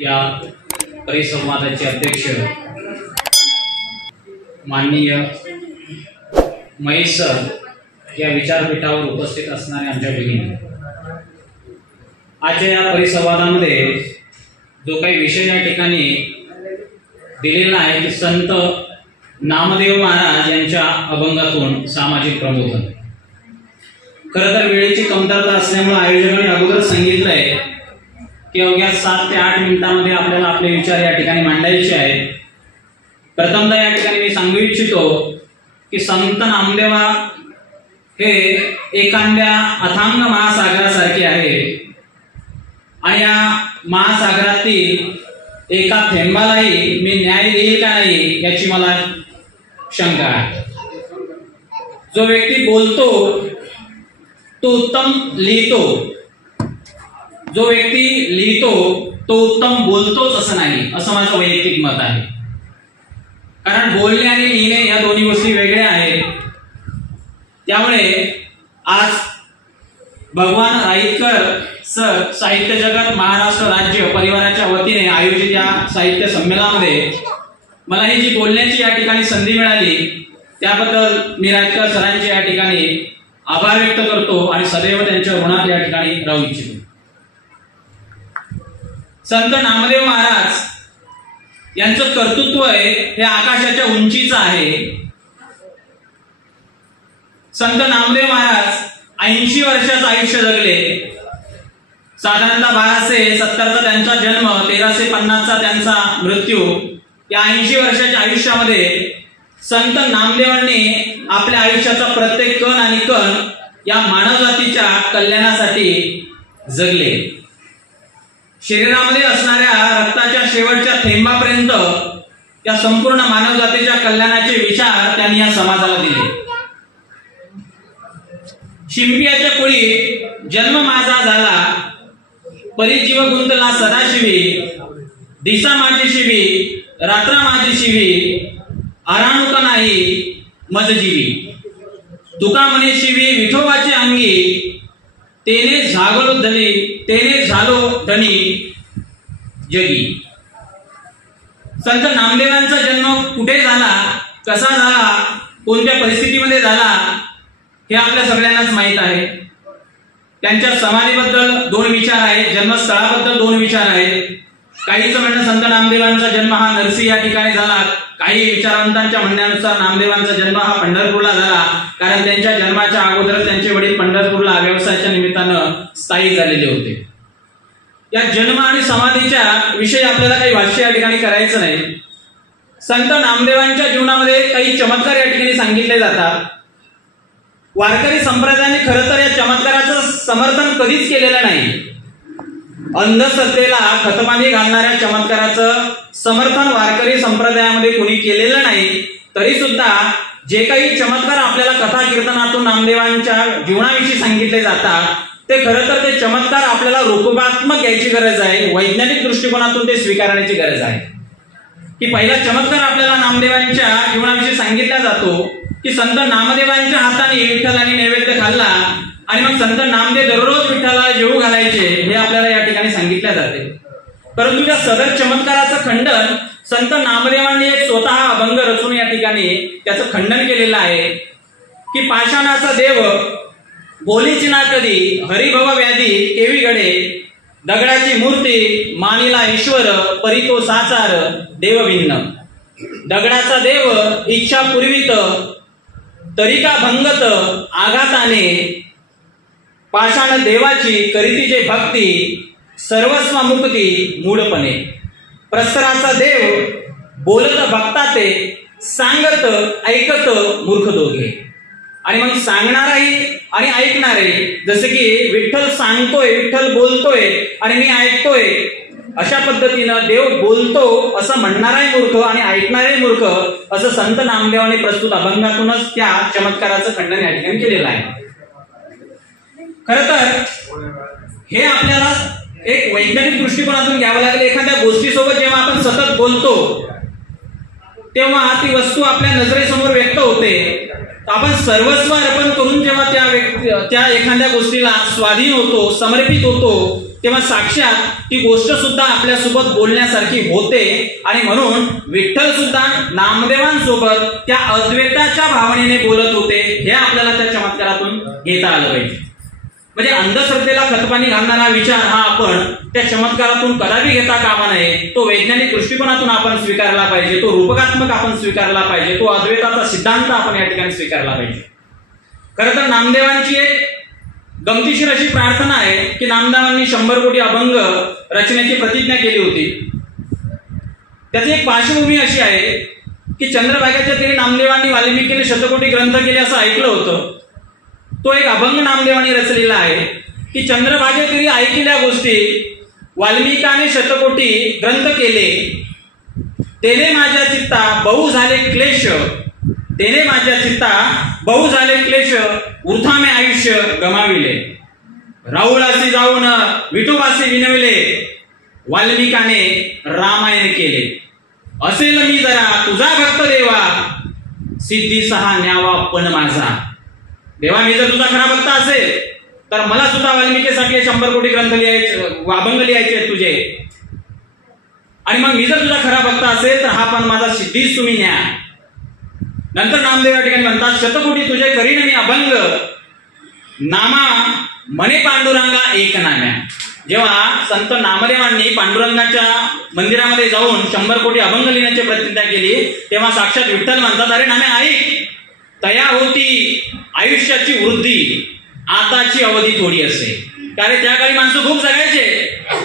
या परिसंवादाचे अध्यक्ष माननीय महेश सर या विचारपीठावर उपस्थित असणारे आमच्या भगिनी, आजच्या या परिसंवादामध्ये जो काही विषय या ठिकाणी दिलेला आहे की संत नामदेव महाराज यांच्या अभंगातून सामाजिक प्रबोधन। खरं तर वेळेची कमतरता असल्यामुळे आयोजकांनी अगोदर सांगितलंय की अवघ्या 7 ते 8 मिनिटांमध्ये आपल्याला आपले विचार या ठिकाणी मांडायचे आहेत। प्रथमतः या ठिकाणी मी सांगू इच्छितो की संत नामदेवा हे एखाद्या अथांग महासागरासारखे आहे आणि या महासागरातील एका थेंबालाही मी न्याय देईल का नाही याची मला शंका आहे। जो व्यक्ती बोलतो तो उत्तम लिहितो, जो व्यक्ती लिहितो तो उत्तम बोलतोच असं नाही, असं माझं वैयक्तिक मत आहे। कारण बोलणे आणि लिहिणे या दोन्ही गोष्टी वेगळ्या आहेत। त्यामुळे आज भगवान राईतकर सर साहित्य जगत महाराष्ट्र राज्य परिवाराच्या वतीने आयोजित या साहित्य संमेलनामध्ये मला ही जी बोलण्याची या ठिकाणी संधी मिळाली त्याबद्दल मी राईतकर सरांचे या ठिकाणी आभार व्यक्त करतो आणि सदैव त्यांच्या ऋणात या ठिकाणी राहू इच्छितो। संत नामदेव महाराज यांचं कर्तृत्व आहे हे आकाशाच्या उंचीचं आहे। संत नामदेव महाराज 80 वर्षाचं आयुष्य जगले। साधारणतः 1270चा त्यांचा जन्म, 1350चा त्यांचा मृत्यू। या 80 वर्षाच्या आयुष्यामध्ये संत नामदेवांनी आपल्या आयुष्याचा प्रत्येक कण आणि कण या मानवजातीच्या कल्याणासाठी जगले। शरीरामध्ये असणाऱ्या रक्ताच्या शेवटच्या थेंबापर्यंत या संपूर्ण मानवजातीच्या कल्याणाचे विचार त्यांनी या समाजाला दिले। शिंपियाच्या कुळी जन्म माझा झाला, परिजीव गुंतला सदाशिवी, दिसा माझी शिवी रात्र माझी शिवी, आरानुका नाही मजजीवी, तुका म्हणे शिवी विठोबाची अंगी, तेने झालो धनी जगी। संत नामदेवांचा जन्म कुठे झाला, कसा झाला, कोणत्या परिस्थितीमध्ये झाला हे आपल्या सगळ्यांनाच माहित आहे। त्यांच्या समाधीबद्दल 2 विचार आहेत, जन्मस्थळाबद्दल 2 विचार आहेत। काहीच म्हणणं संत नामदेवांचा जन्म हा नरसी या ठिकाणी झाला, काही विचारवंतांच्या म्हणण्यानुसार नामदेवांचा जन्म हा पंढरपूरला झाला, कारण त्यांच्या जन्माच्या अगोदर त्यांचे वडील पंढरपूरला व्यवसायाच्या निमित्तानं स्थायिक झालेले होते। या जन्म आणि समाधीच्या विषयी आपल्याला काही भाष्य या ठिकाणी करायचं नाही। संत नामदेवांच्या जीवनामध्ये काही चमत्कार या ठिकाणी सांगितले जातात। वारकरी संप्रदायाने खरं तर या चमत्काराचं समर्थन कधीच केलेलं नाही। अंधश्रद्धेला खतपाणी घालणाऱ्या चमत्काराचं समर्थन वारकरी संप्रदायामध्ये कोणी केलेलं नाही। तरी सुद्धा जे काही चमत्कार आपल्याला कथा कीर्तनातून नामदेवांच्या जीवनाविषयी सांगितले जातात ते खरं तर ते चमत्कार आपल्याला रूपकात्मक घ्यायची गरज आहे, वैज्ञानिक दृष्टिकोनातून ते स्वीकारण्याची गरज आहे। की पहिला चमत्कार आपल्याला नामदेवांच्या जीवनाविषयी सांगितला जातो की संत नामदेवांच्या हाताने विठ्ठलाने नैवेद्य खाल्ला आणि मग संत नामदेव दररोज विठ्ठलाला जेवू घालायचे हे आपल्याला या ठिकाणी सांगितले जाते। परंतु त्या सदर चमत्काराचं खंडन संत नामदेवांनी एक स्वतः अभंग रचून या ठिकाणी त्याचं खंडन केलेलं आहे की पाषाणाचा देव बोलीची ना कधी, हरिभव व्याधी केवी घडे, दगडाची मूर्ती मानिला ईश्वर, परितो साचार देव भिन्न। दगडाचा देव इच्छा पूर्वीत, तरिका भंगत आघाताने, पाषाण देवाची करीती जे भक्ती, सर्वस्व मुक्ती मूढपणे। प्रस्तराचा देव बोलत भक्ता ते, सांगत ऐकत मूर्ख दोघे। आणि मग सांगणाराही आणि ऐकणारे, जसे की विठ्ठल सांगतोय, विठ्ठल बोलतोय आणि मी ऐकतोय, अशा पद्धतीनं देव बोलतो असं म्हणणाराही मूर्ख आणि ऐकणाराही मूर्ख, असं संत नामदेवांनी प्रस्तुत अभंगातूनच त्या चमत्काराचं खंडन या ठिकाणी केलेलं आहे। खरं तर हे आपल्याला एक वैज्ञानिक दृष्टिकोनातून घ्यावं लागेल। एखाद्या गोष्टीसोबत जेव्हा आपण सतत बोलतो तेव्हा ती वस्तू आपल्या नजरेसमोर व्यक्त होते। आपण सर्वस्व अर्पण करून जेव्हा त्या एखाद्या गोष्टीला स्वाधीन होतो, समर्पित होतो, तेव्हा साक्षात ती गोष्ट सुद्धा आपल्यासोबत बोलण्यासारखी होते आणि म्हणून विठ्ठल सुद्धा नामदेवांसोबत त्या अद्वैताच्या भावनेने बोलत होते. हे आपल्याला त्या चमत्कारातून घेता आलं पाहिजे. म्हणजे अंधश्रद्धेला खतपाणी घालणारा विचार हा आपण त्या चमत्कारातून कदापि घेता कामा नये. तो वैज्ञानिक दृष्टिकोनातून आपण स्वीकारला पाहिजे, तो रूपकात्मक आपण स्वीकारला पाहिजे, तो अद्वैताचा सिद्धांत आपण या ठिकाणी स्वीकारला पाहिजे. खरं तर नामदेवांची एक गमतीशीर अशी प्रार्थना आहे की नामदेवांनी 100 कोटी अभंग रचनेची प्रतिज्ञा केली होती. त्याची एक पार्श्वभूमी अशी आहे की चंद्रभागेच्या तीरी नामदेवांनी वाल्मिकीने शतकोटी ग्रंथ केले असं ऐकलं होतं. तो एक अभंग नामदेवांनी रचलेला आहे की चंद्रभागे तीरी ऐकल्या गोष्टी वाल्मिकाने शतकोटी ग्रंथ केले, तेने माझ्या चित्ता बहु झाले क्लेश, तेने माझ्या चित्ता बहु झाले क्लेश, वृथा मे आयुष्य गमाविले, राहुळासी जाऊन विठोबासी विनविले, वाल्मिकाने रामायण केले, असेल मी जरा तुझा भक्त देवा, सिद्धी सहा न्यावा पण माझा. देवा, मी जर तुझा खरा भक्त असेल तर मला सुद्धा वाल्मिकीसाठी 100 कोटी ग्रंथ लिहायचे, अभंग लिहायचे आहेत तुझे. आणि मग मी जर तुझा खरा भक्त असेल तर हा पण माझा सिद्धीच तुम्ही न्या. नंतर नामदेव या ठिकाणी म्हणतात, शतकोटी तुझे करीन मी अभंग, नामा मने पांडुरंगा एक नाम्या. जेव्हा संत नामदेवांनी पांडुरंगाच्या मंदिरामध्ये जाऊन 100 कोटी अभंग लिहिण्याची प्रतिज्ञा केली, तेव्हा साक्षात विठ्ठल म्हणतात, अरे नामे ऐक, तया होती आयुष्याची वृद्धी, आताची अवधी थोडी असे. कारण त्या काळी माणसं खूप जगायचे,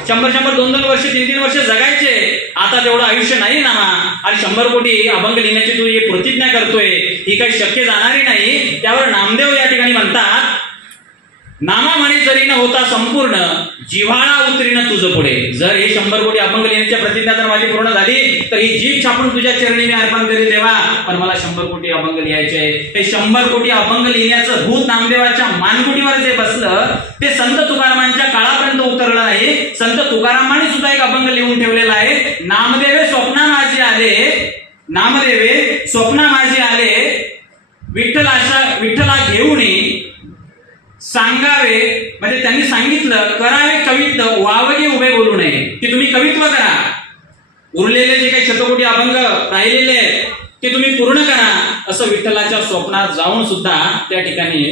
100 2 वर्ष 3 वर्ष जगायचे. आता तेवढं आयुष्य नाही नामा, आणि 100 कोटी अभंग लिहिण्याची तू ही प्रतिज्ञा करतोय, ही काही शक्य जाणारी नाही. त्यावर नामदेव या ठिकाणी म्हणतात, नामा म्हणे जरी न होता संपूर्ण, जिव्हाळा उतरीन तुझं पुढे. जर हे 100 कोटी अभंग लिहिण्याची प्रतिज्ञा जर माझी पूर्ण झाली तर ही जीभ छापून तुझ्या चरणी मी अर्पण करीन देवा, पण मला 100 कोटी अभंग लिहायचे. हे 100 कोटी अभंग लिहिण्याचं भूत नामदेवाच्या मानकुटीवर जे बसलं ते संत तुकारामांच्या काळापर्यंत उतरलं आहे. संत तुकारामांनी सुद्धा एक अभंग लिहून ठेवलेला आहे, नामदेवे स्वप्ना माझे आले, नामदेवे स्वप्ना माझे आले, विठ्ठला घेऊन सांगावे. म्हणजे त्यांनी सांगितलं, करावे कवित्व, वावगे उभे बोलू नये, की तुम्ही कवित्व करा, उरलेले जे काही शतकोटी अभंग राहिलेले आहेत ते तुम्ही पूर्ण करा. असं विठ्ठलाच्या स्वप्नात जाऊन सुद्धा त्या ठिकाणी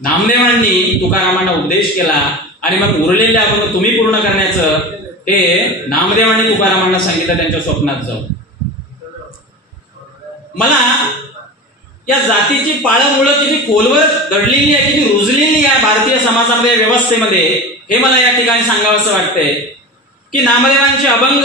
नामदेवांनी तुकारामांना उपदेश केला. आणि मग उरलेले अभंग तुम्ही पूर्ण करण्याचं हे नामदेवांनी तुकारामांना सांगितलं त्यांच्या स्वप्नात जाऊन. मला या जातीची पाळमुळं किती खोलवर दडलेली आहे, किती रुजलेली आहे भारतीय समाजामध्ये, व्यवस्थेमध्ये, हे मला या ठिकाणी सांगावंसं वाटतंय. की नामदेवांचे अभंग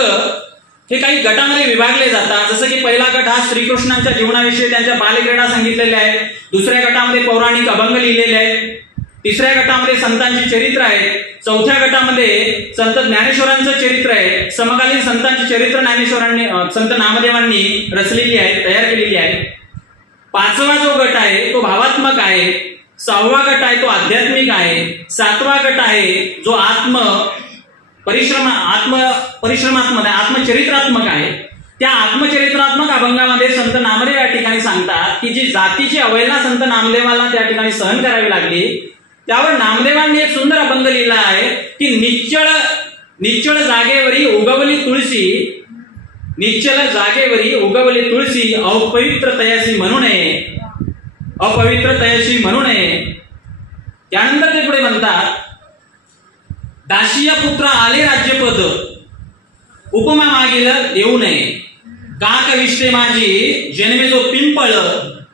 हे काही गटामध्ये विभागले जातात. जसं की पहिला गट हा श्रीकृष्णांच्या जीवनाविषयी त्यांच्या बालक्रीडा सांगितलेल्या आहेत, दुसऱ्या गटामध्ये पौराणिक अभंग लिहिलेले आहेत, तिसऱ्या गटामध्ये संतांची चरित्र आहेत, चौथ्या गटामध्ये संत ज्ञानेश्वरांचं चरित्र आहे, समकालीन संतांची चरित्र ज्ञानेश्वरांनी संत नामदेवांनी रचलेली आहे, तयार केलेली आहे. पाचवा जो गट आहे तो भावात्मक आहे, 6वा गट आहे तो आध्यात्मिक आहे, 7वा गट आहे जो आत्मचरित्रात्मक आहे. त्या आत्मचरित्रात्मक अभंगामध्ये संत नामदेव या ठिकाणी सांगतात की जी जातीची अवहेलना संत नामदेवाला त्या ठिकाणी सहन करावी लागली, त्यावर नामदेवांनी एक सुंदर अभंग लिहिला आहे की निश्चळ जागेवरी उगवली तुळशी, निश्चल जागेवरी उगवली तुळशी, अपवित्र तयासी म्हणू नये, अपवित्र तयासी म्हणू नये. त्यानंतर ते पुढे म्हणतात, दाशिया पुत्र आले राज्यपद, उपमा मागील देऊ नये, काक विष्टे माझी जन्मे जो पिंपळ,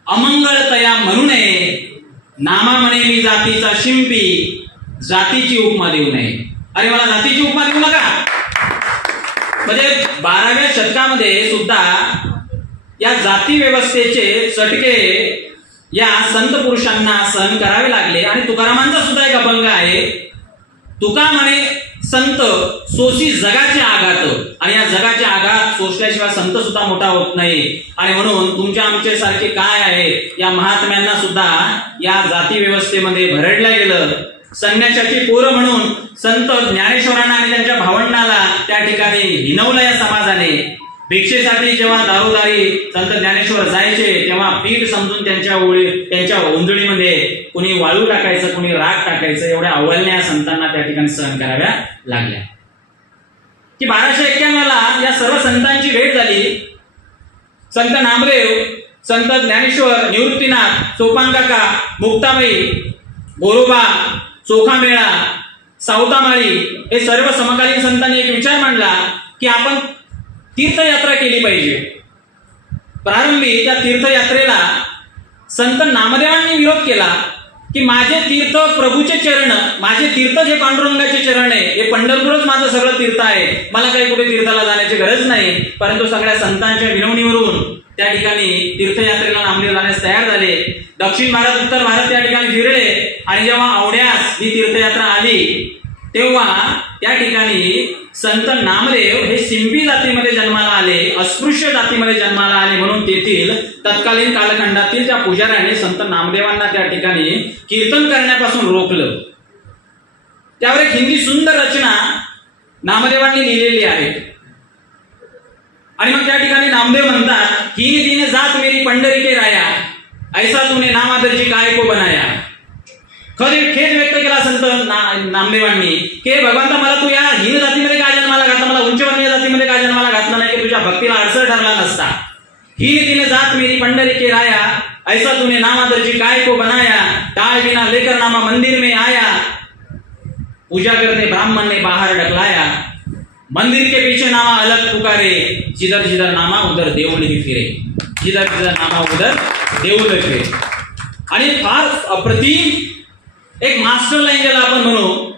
अमंगळ तया म्हणू नये, नामा म्हणे मी जातीचा शिंपी, जातीची उपमा देऊ नये. अरे मला जातीची उपमा देऊ नका. म्हणजे 12व्या शतकामध्ये सुद्धा या जाती व्यवस्थेचे चटके या संत पुरुषांना सहन करावे लागले. आणि तुकारामांचा सुद्धा एक अभंग आहे, तुका म्हणे संत सोशी जगाचे आघात, आणि या जगाचे आघात सोसल्याशिवाय संत सुद्धा मोठा होत नाही. आणि म्हणून तुमच्या आमचे सारखे काय आहे या महात्म्यांना सुद्धा या जाती व्यवस्थेमध्ये भरडलं गेलं. संन्याशाची पोरं म्हणून संत ज्ञानेश्वरांना आणि त्यांच्या भावंडाला त्या ठिकाणी हिनवलं या समाजाने. भिक्षेसाठी जेव्हा दारोदारी संत ज्ञानेश्वर जायचे तेव्हा पीठ समजून त्यांच्या ओंजळीमध्ये कुणी वाळू टाकायचं, कुणी राग टाकायचं, एवढ्या अवलन्या संतांना त्या ठिकाणी सहन कराव्या लागल्या. की 1291 या सर्व संतांची भेट झाली. संत नामदेव, संत ज्ञानेश्वर, निवृत्तीनाथ, सोपानकाका, मुक्ताबाई, गोरोबा, चोखामेळा, सावतामाळी हे सर्व समकालीन संतांनी एक विचार मांडला की आपण तीर्थयात्रा केली पाहिजे. प्रारंभी त्या तीर्थयात्रेला संत नामदेवांनी विरोध केला की माझे तीर्थ प्रभूचे चरण, माझे तीर्थ जे पांडुरंगाचे चरण आहे, हे पंढरपूरच माझं सगळं तीर्थ आहे, मला काही कुठे तीर्थाला जाण्याची गरज नाही. परंतु सगळ्या संतांच्या विनवणीवरून त्या ठिकाणी तीर्थयात्रेला नामदेव जाण्यास तयार झाले. दक्षिण भारत, उत्तर भारत त्या ठिकाणी फिरले आणि जेव्हा औढ्यास ही तीर्थयात्रा आली तेव्हा त्या ठिकाणी संत नामदेव हे सिंपी जातीमध्ये जन्माला आले, अस्पृश्य जातीमध्ये जन्माला आले, म्हणून तेथील तत्कालीन कालखंडातील त्या पुजाऱ्याने संत नामदेवांना त्या ठिकाणी कीर्तन करण्यापासून रोखलं. त्यावर एक हिंदी सुंदर रचना नामदेवांनी लिहिलेली आहे. आणि मग त्या ठिकाणी नामदेव म्हणतात, हीन दीन जात मेरी पंढरी के राया, ऐसा तूने नामादरजी काय को बनाया. खेद व्यक्त केला संत नामदेवांनी की भगवंता मला तू या हीन जातीमध्ये काय जन्माला घातला, मला उंचवर्णीय जातीमध्ये काय जन्माला घातला नाही की तुझ्या भक्तीला अडसर ठरला नसता. हीन दीन जात मेरी पंढरी के राया, ऐसा तूने नामादरजी काय को बनाया, टाळ बिना लेकर नामा मंदिर में आया, पूजा करने ब्राह्मण ने बाहर ढकलाया, मंदिर के पीछे नामा अलग पुकारे, जिधर जिधर नामा उधर देऊळ ही फिरे, जिधर जिधर नामा उधर देऊळ फिरे. आणि फार अप्रतिम एक मास्टर लाईन ज्याला आपण म्हणू,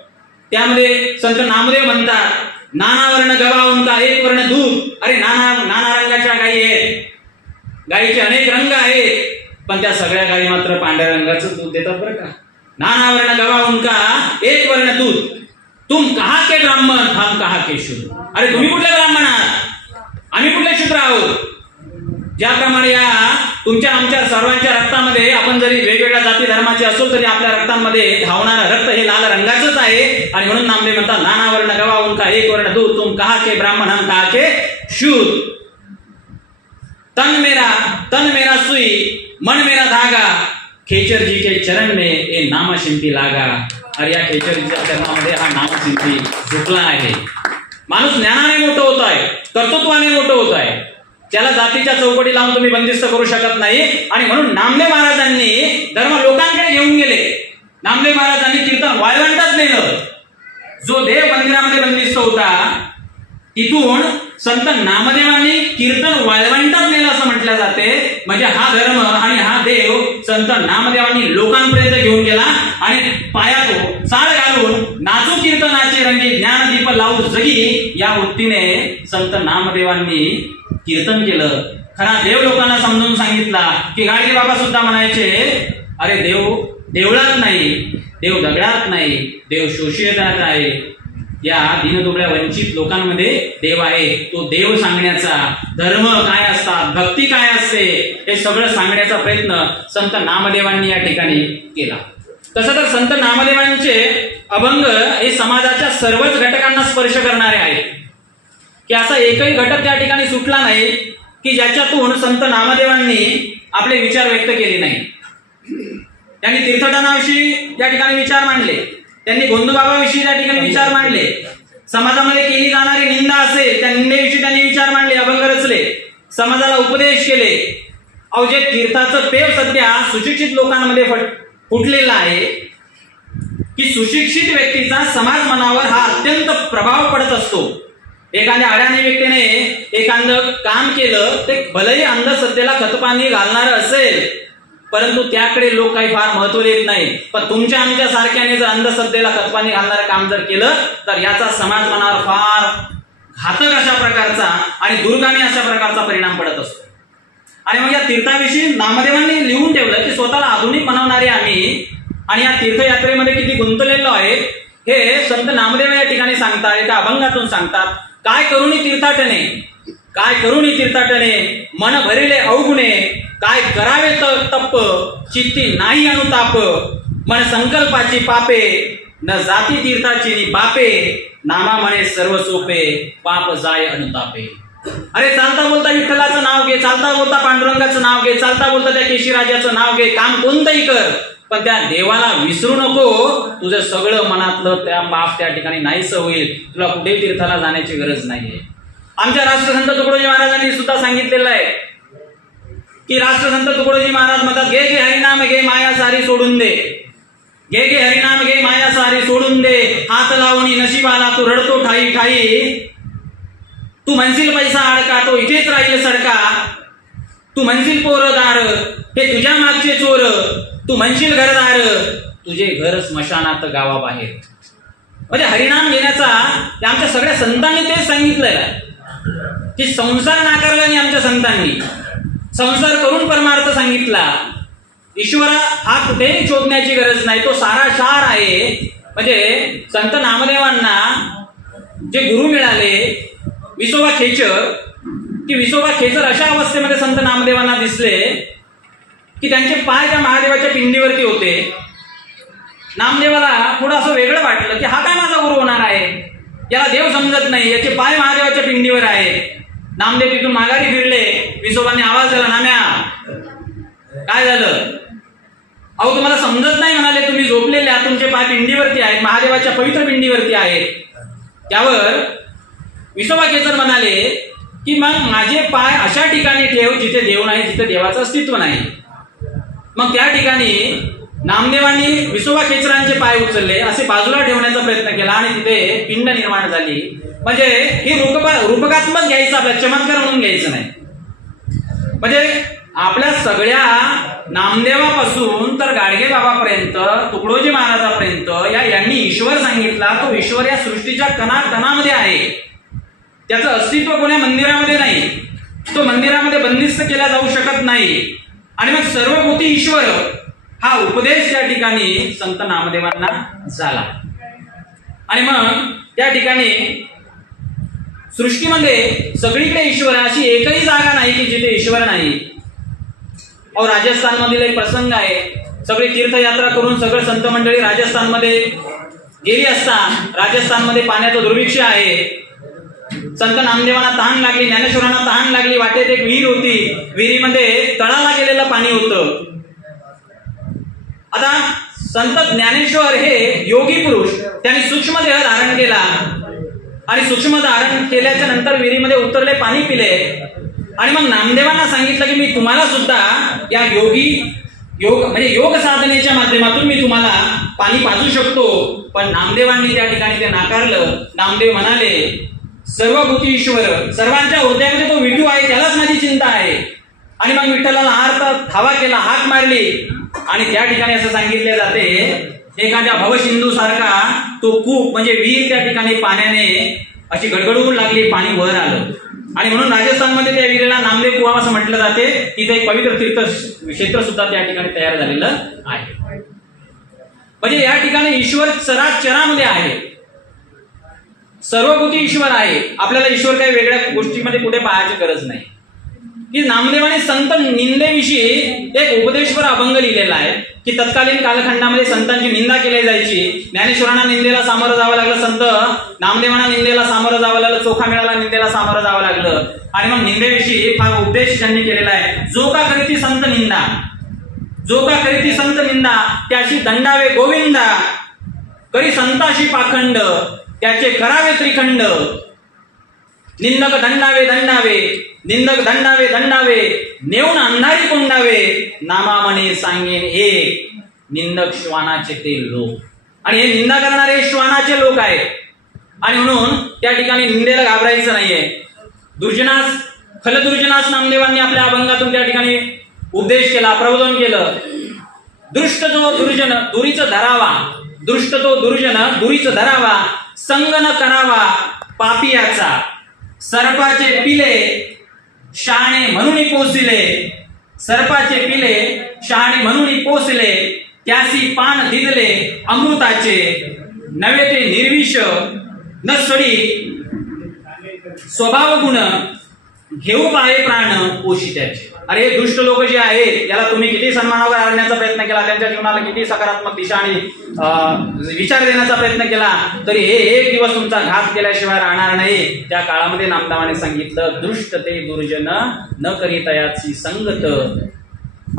त्यामध्ये संत नामदेव म्हणतात, नाना वर्ण गवा उनका एक वर्ण दूध. अरे नाना रंगाच्या गायी आहेत, गायीचे अनेक रंग आहेत, पण त्या सगळ्या गायी मात्र पांढऱ्या रंगाचं दूध देतात बरं का. नाना वर्ण गवा उनका एक वर्ण दूध, तुम कहा के ब्राह्मण, हम कहा के शूद्र. अरे तुम्ही कुठले ब्राह्मण आहात, आम्ही कुठले शूद्र आहोत. ज्याप्रमाणे या तुमच्या आमच्या सर्वांच्या रक्तामध्ये, आपण जरी वेगवेगळ्या जाती धर्माचे असो तरी आपल्या रक्तांमध्ये धावणारं रक्त हे लाल रंगाचंच आहे. आणि म्हणून नामदेव म्हणतात, नाना वर्ण गवा उनका एक वर्ण दूध, तुम कहा के ब्राह्मण, हम कहा के शूद्र. तन मेरा सुई, मन मेरा धागा, खेचर जी के चरण में ये नामा शिंपी लागा. अरे या खेचरजीच्या चरणामध्ये हा नामा शिंपी झुकला आहे. माणूस ज्ञानाने मोठं होत आहे, कर्तृत्वाने मोठं होत आहे, त्याला जातीच्या चौकटी लावून तुम्ही बंदिस्त करू शकत नाही. आणि म्हणून नामदेव महाराजांनी धर्म लोकांकडे घेऊन गेले. नामदेव महाराजांनी कीर्तन वाळवंटात नेलं. जो देव मंदिरामध्ये बंदिस्त होता तिथून संत नामदेवांनी कीर्तन वाळवंटात नेलं असं म्हटलं जाते. म्हणजे हा धर्म आणि हा देव संत नामदेवांनी लोकांपर्यंत घेऊन गेला. आणि पायात चाळ घालून नाचू कीर्तनाची रंगी, ज्ञानदीप लावू जगी, या वृत्तीने संत नामदेवांनी कीर्तन केलं. खरा देव लोकांना समजून सांगितला की गाडगे बाबा सुद्धा म्हणायचे, अरे देव देवळात नाही, देव दगडात नाही, देव शोषितात आहे, या दीनदुबळ्या वंचित लोकांमध्ये देव आहे. तो देव सांगण्याचा, धर्म काय असतात, भक्ती काय असते, हे सगळं सांगण्याचा प्रयत्न संत नामदेवांनी या ठिकाणी केला. तसं तर संत नामदेवांचे अभंग हे समाजाच्या सर्वच घटकांना स्पर्श करणारे आहेत. की असा एकही घटक त्या ठिकाणी सुटला नाही की ज्याच्यातून संत नामदेवांनी आपले विचार व्यक्त केले नाही. त्यांनी तीर्थदानाविषयी त्या ठिकाणी विचार मांडले, त्यांनी गोंदूबाबाविषयी त्या ठिकाणी विचार मांडले, समाजामध्ये केली जाणारी निंदा असेल त्या निंदेविषयी त्यांनी विचार मांडले, अभंग रचले, समाजाला उपदेश केले. अहो, जे तीर्थाचं पेव सध्या सुशिक्षित लोकांमध्ये फुटलेला आहे की सुशिक्षित व्यक्तीचा समाज मनावर हा अत्यंत प्रभाव पडत असतो. एखाद्या अडाणी व्यक्तीने एखादं काम केलं ते भलेही अंधश्रद्धेला खतपाणी घालणारं असेल, परंतु त्याकडे लोक काही फार महत्व देत नाही. पण तुमच्या आमच्या सारख्याने जर अंधश्रद्धेला खतपाणी घालणारं काम जर केलं तर याचा समाज मनावर फार घातक अशा प्रकारचा आणि दुर्गामी अशा प्रकारचा परिणाम पडत असतो. आणि मग या तीर्थाविषयी नामदेवांनी लिहून ठेवलं की स्वतःला आधुनिक बनवणारे आम्ही आणि या तीर्थयात्रेमध्ये किती गुंतलेलो आहे हे संत नामदेव या ठिकाणी सांगतात, एका अभंगातून सांगतात. काय करूनी तीर्थाटने, काय करूनी तीर्थाटने, मन भरिले अवगुणे, काय करावे तप, चित्ती नाही अनुताप, मन संकल्पाची पापे, न जाती तीर्थाची नि बापे, नामा म्हणे सर्व सोपे, पाप जाय अनुतापे. अरे चालता बोलता विठ्ठलाचं नाव घे, चालता बोलता पांडुरंगाचं नाव घे, चालता बोलता त्या केशीराजाचं नाव घे, काम कोणतंही कर, पण त्या देवाला विसरू नको. तुझं सगळं मनातलं त्या पाप त्या ठिकाणी नाहीसं होईल. तुला कुठेही तीर्थाला जाण्याची गरज नाहीये. आमच्या राष्ट्रसंत तुकडोजी महाराजांनी सुद्धा सांगितलेलं आहे की राष्ट्रसंत तुकडोजी महाराज म्हणतात, घे घे हरिनाम घे माया सारी सोडून दे, घे घे हरिनाम घे माया सारी सोडून दे, हात लावणी नशिबाला तू रडतो ठाई ठाई, तू म्हणशील पैसा अडका तो इथेच राहील सडका, तू म्हणशील पोरदार हे तुझ्या मागचे चोर, तू म्हणशील घरदार तुझे घर स्मशानात गावाबाहेर. म्हणजे हरिनाम घेण्याचा आमच्या सगळ्या संतांनी तेच सांगितलेलं आहे की संसार नाकारला नाही. आमच्या संतांनी संसार करून परमार्थ सांगितला. ईश्वर हा कुठेही शोधण्याची गरज नाही, तो सारासार आहे. म्हणजे संत नामदेवांना जे गुरु मिळाले विसोबा खेचर, की विसोबा खेचर अशा अवस्थेमध्ये संत नामदेवांना दिसले की त्यांचे पाय त्या महादेवाच्या पिंडीवरती होते. नामदेवाला थोडं असं वेगळं वाटलं की हा काय माझा गुरु होणार आहे, याला देव समजत नाही, याचे पाय महादेवाच्या पिंडीवर आहे. नामदेव तिथून माघारी फिरले. विसोबांनी आवाज दिला, नाम्या काय झालं? अहो तुम्हाला समजत नाही म्हणाले, तुम्ही झोपलेले आहात, तुमचे पाय पिंडीवरती आहेत, महादेवाच्या पवित्र पिंडीवरती आहेत. त्यावर विसोबा खेचर म्हणाले की मग माझे पाय अशा ठिकाणी ठेव जिथे देव नाही, जिथे देवाचं अस्तित्व नाही. मग त्या ठिकाणी नामदेवांनी विसोबा खेचरांचे पाय उचलले, असे बाजूला ठेवण्याचा प्रयत्न केला आणि तिथे पिंड निर्माण झाली. म्हणजे ही रूपकात्मक घ्यायचं, आपल्या चमत्कार म्हणून घ्यायचं नाही. म्हणजे आपल्या सगळ्या नामदेवापासून तर गाडगे बाबापर्यंत, तुकडोजी महाराजापर्यंत यांनी ईश्वर सांगितला. तो ईश्वर या सृष्टीच्या कणाकणामध्ये आहे. त्याचं अस्तित्व कोण्या मंदिरामध्ये नाही, तो मंदिरामध्ये बंदिस्त केला जाऊ शकत नाही. आणि मग सर्वभूती ईश्वर हा उपदेश त्या ठिकाणी संत नामदेवांना झाला. आणि मग त्या ठिकाणी सृष्टीमध्ये सगळीकडे ईश्वर, अशी एकही जागा नाही की जिथे ईश्वर नाही. और राजस्थान मधील एक प्रसंग आहे. सगळी तीर्थयात्रा करून सगळं संत मंडळी राजस्थानमध्ये गेली असता, राजस्थानमध्ये पाण्याचं दुर्भिक्ष आहे. संत नामदेवांना तहान लागली, ज्ञानेश्वरांना तहान लागली. वाटेत एक विहीर होती, विहिरीमध्ये तळाला गेलेलं पाणी होतं. आता संत ज्ञानेश्वर हे योगी पुरुष, त्यांनी सूक्ष्म देह धारण केला आणि सूक्ष्म धारण केल्याच्या नंतर विहिरीमध्ये उतरले, पाणी पिले. आणि मग नामदेवांना सांगितलं की मी तुम्हाला सुद्धा या योग म्हणजे योग साधनेच्या माध्यमातून मी तुम्हाला पाणी पाजू शकतो. पण नामदेवांनी त्या ठिकाणी ते नाकारलं. नामदेव म्हणाले, सर्वभूती ईश्वर, सर्वांच्या हृदयामध्ये तो विठू आहे, त्यालाच माझी चिंता आहे. आणि मग विठ्ठलाला आर्त धावा केला, हाक मारली. आणि त्या ठिकाणी असं सांगितले जाते, एखाद्या भवसिंधू सारखा तो कूप म्हणजे विहीर त्या ठिकाणी पाण्याने अशी गडगडू लागली, पाणी वर आलं. आणि म्हणून राजस्थानमध्ये त्या विहिरीला नामदेव कुवा असं म्हटलं जाते. तिथे एक पवित्र तीर्थ क्षेत्र सुद्धा त्या ठिकाणी तयार झालेलं आहे. म्हणजे या ठिकाणी ईश्वर चराचरामध्ये आहे, सर्वभूती ईश्वर आहे. आपल्याला ईश्वर काही वेगळ्या गोष्टीमध्ये कुठे पाहायची गरज नाही. की नामदेवाने संत निंदेविषयी एक उपदेशपर अभंग लिहिलेला आहे की तत्कालीन कालखंडामध्ये संतांची निंदा केली जायची. ज्ञानेश्वरांना निंदेला सामोरं जावं लागलं, संत नामदेवांना निंदेला सामोरं जावं लागलं, चोखा मिळाला निंदेला सामोरं जावं लागलं. आणि मग निंदेविषयी फार उपदेश त्यांनी केलेला आहे. जो का करीती संत निंदा, जो का करीती संत निंदा, त्याशी दंडावे गोविंदा, करी संताशी पाखंड, त्याचे करावे त्रिखंड. निंदक दंडावे दंडावे, निंदक दंडावे दंडावे, नेऊन अंधारी कोंडावे, नामामणे सांगेन एक, निंदक श्वानाचे ते लोक. आणि हे निंदा करणारे श्वानाचे लोक आहेत. आणि म्हणून त्या ठिकाणी निंदेला घाबरायचं नाहीये. दुर्जनास, खलदुर्जनास नामदेवांनी आपल्या अभंगातून त्या ठिकाणी उपदेश केला, प्रबोधन केलं. दृष्ट जो दुर्जन दुरीच धरावा, दृष्ट तो दुर्जन दुरीच धरावा, संग न करावा पापियाचा, सर्पाचे पिले शहाणे म्हणून पोचले, सर्पाचे पिले शहाणे म्हणून पोचले, त्यासी पान दिदले अमृताचे, नवे ते निर्विष न सडी, स्वभाव गुण घेऊ पाहे प्राण पोषित्याचे. अरे हे दुष्ट लोक जे आहेत याला तुम्ही किती सन्मानावर आणण्याचा प्रयत्न केला, त्यांच्या जीवनाला किती सकारात्मक दिशा आणि विचार देण्याचा प्रयत्न केला, तरी हे एक दिवस तुमचा घात केल्याशिवाय राहणार नाही. त्या काळामध्ये नामदेवाने सांगितलं, दृष्ट ते दुर्जन न करीतयाची संगत,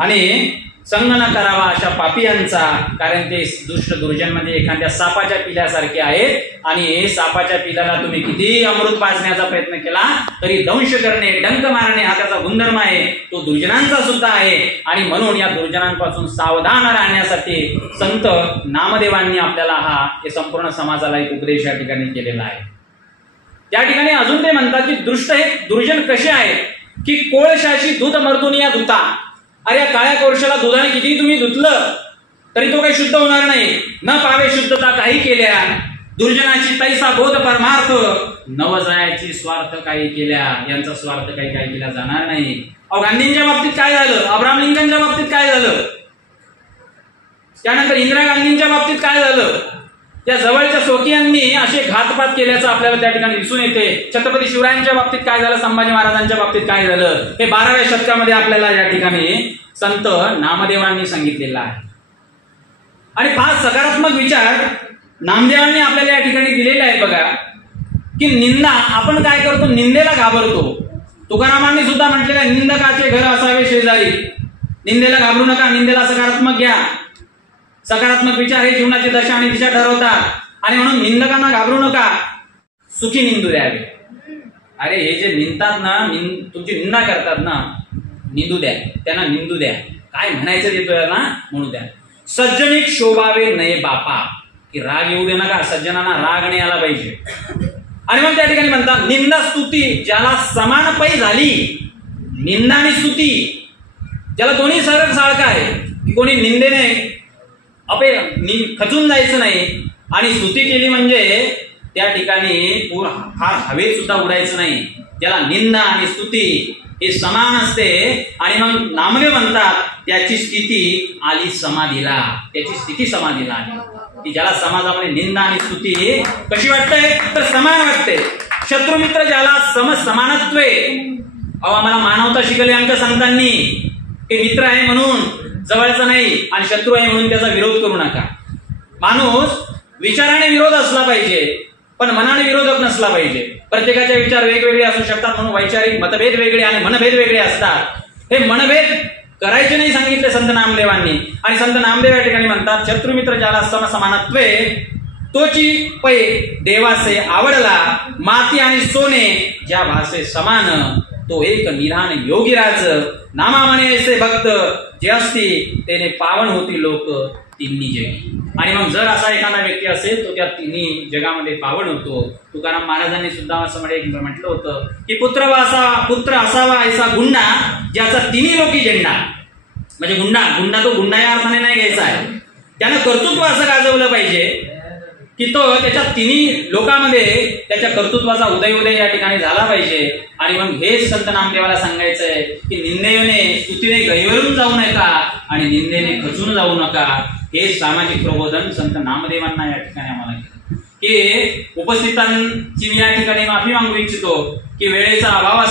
आणि संग न करावा अशा पापियांचा, कारण ते दुष्ट दुर्जन म्हणजे एखाद्या सापाच्या पिल्यासारखे आहेत, आणि सापाच्या पिल्याला तुम्ही किती अमृत पाजण्याचा प्रयत्न केला तरी दंश करणे, डंक मारणे हा त्याचा गुणधर्म आहे, तो दुर्जनांचा सुद्धा आहे. आणि म्हणून या दुर्जनांपासून सावधान राहण्यासाठी संत नामदेवांनी आपल्याला हे संपूर्ण समाजाला एक उपदेश या ठिकाणी केलेला आहे. त्या ठिकाणी अजून ते म्हणतात की दृष्ट हे दुर्जन कसे आहेत की कोळशाची दूध मर्दुनिया धुता. अरे या काळ्या कोळशाला दुधाने किती तुम्ही धुतलं तरी तो काही शुद्ध होणार नाही. न पावे शुद्धता काही केल्या, दुर्जनाची तैसा बोध परमार्थ, नवजायाची स्वार्थ काही केल्या, यांचा स्वार्थ काही केला जाणार नाही. अहो गांधींच्या बाबतीत काय झालं, अब्राहम लिंकनच्या बाबतीत काय झालं, त्यानंतर इंदिरा गांधींच्या बाबतीत काय झालं, त्या जवळच्या स्वकीयांनी असे घातपात केल्याचं आपल्याला त्या ठिकाणी दिसून येते. छत्रपती शिवरायांच्या बाबतीत काय झालं, संभाजी महाराजांच्या बाबतीत काय झालं, हे 12व्या शतकामध्ये आपल्याला या ठिकाणी संत नामदेवांनी सांगितलेलं आहे. आणि 5 सकारात्मक विचार नामदेवांनी आपल्याला या ठिकाणी दिलेले आहेत. बघा की निंदा, आपण काय करतो, निंदेला घाबरतो. तुकारामांनी सुद्धा म्हटलेलं आहे, निंदकाचे घर असावे शेजारी. निंदेला घाबरू नका, निंदेला सकारात्मक घ्या. सकारात्मक विचार हे जीवनाची दशा आणि दिशा ठरवतात, आणि म्हणून निंदकांना घाबरू नका, सुखी निंदू द्यावे. अरे हे जे निंदतात ना, तुमची निंदा करतात ना, निंदू द्या, त्यांना निंदू द्या. काय म्हणायचं देतो याला म्हणू द्या. सज्जनिक शोभावे नये बापा, की राग येऊ दे नका, सज्जनांना राग नाही आला पाहिजे. आणि मग त्या ठिकाणी म्हणतात निंदा स्तुती ज्याला समान पै झाली. निंदा आणि स्तुती ज्याला दोन्ही सरळ सारखं आहे, की कोणी निंदेने खचून जायचं नाही, आणि स्तुती केली म्हणजे त्या ठिकाणी फार हवेत सुद्धा उडायचं नाही. ज्याला निंदा आणि स्तुती हे समान असते. आणि मग नामदेव म्हणतात त्याची स्थिती आली समाधीला, त्याची स्थिती समाधीला आली, की ज्याला समाजामध्ये निंदा आणि स्तुती कशी वाटते तर समान वाटते. शत्रुमित्र ज्याला समानत्वे, अहो आम्हाला मानवता शिकवली आमच्या संतांनी, की मित्र आहे म्हणून जवळचा नाही आणि शत्रू आहे म्हणून त्याचा विरोध करू नका. माणूस विचाराने विरोध असला पाहिजे पण मनाने विरोधक नसला पाहिजे. प्रत्येकाचे विचार वेगवेगळे असू शकतात म्हणून वैचारिक मतभेद वेगळे आणि मनभेद वेगळे असतात. हे मनभेद करायचे नाही सांगितले संत नामदेवांनी. आणि संत नामदेव या ठिकाणी म्हणतात शत्रुमित्र ज्याला समसमानत्वे तोची पै देवासे आवडला. माती आणि सोने ज्या भासे समान तो एक निधान योगीराज. नामा म्हणे ऐसे भक्त जे असती तेने पावन होती लोक तिन्ही जगी. आणि मग जर असा एखादा व्यक्ती असेल तो त्या तिन्ही जगामध्ये पावन होतो. तुकाराम महाराजांनी सुद्धा असं म्हटलं होतं की पुत्र असावा ऐसा गुंडा ज्याचा तिन्ही लोकी झेंडा. म्हणजे गुंडा तो गुंडा या अर्थाने नाही घ्यायचा आहे, त्यानं कर्तृत्व असं गाजवलं पाहिजे की तो त्याच्या तिन्ही लोकांमध्ये त्याच्या कर्तृत्वाचा उदय या ठिकाणी झाला पाहिजे. आणि मग हेच संत नामदेवाला सांगायचंय की निंदेने स्तुतीने गैवरून जाऊ नका आणि निंदेने खचून जाऊ नका. हे सामाजिक प्रबोधन संत नामदेवांना या ठिकाणी आम्हाला केलं. की उपस्थितांची मी या ठिकाणी माफी मागू इच्छितो की वेळेचा अभाव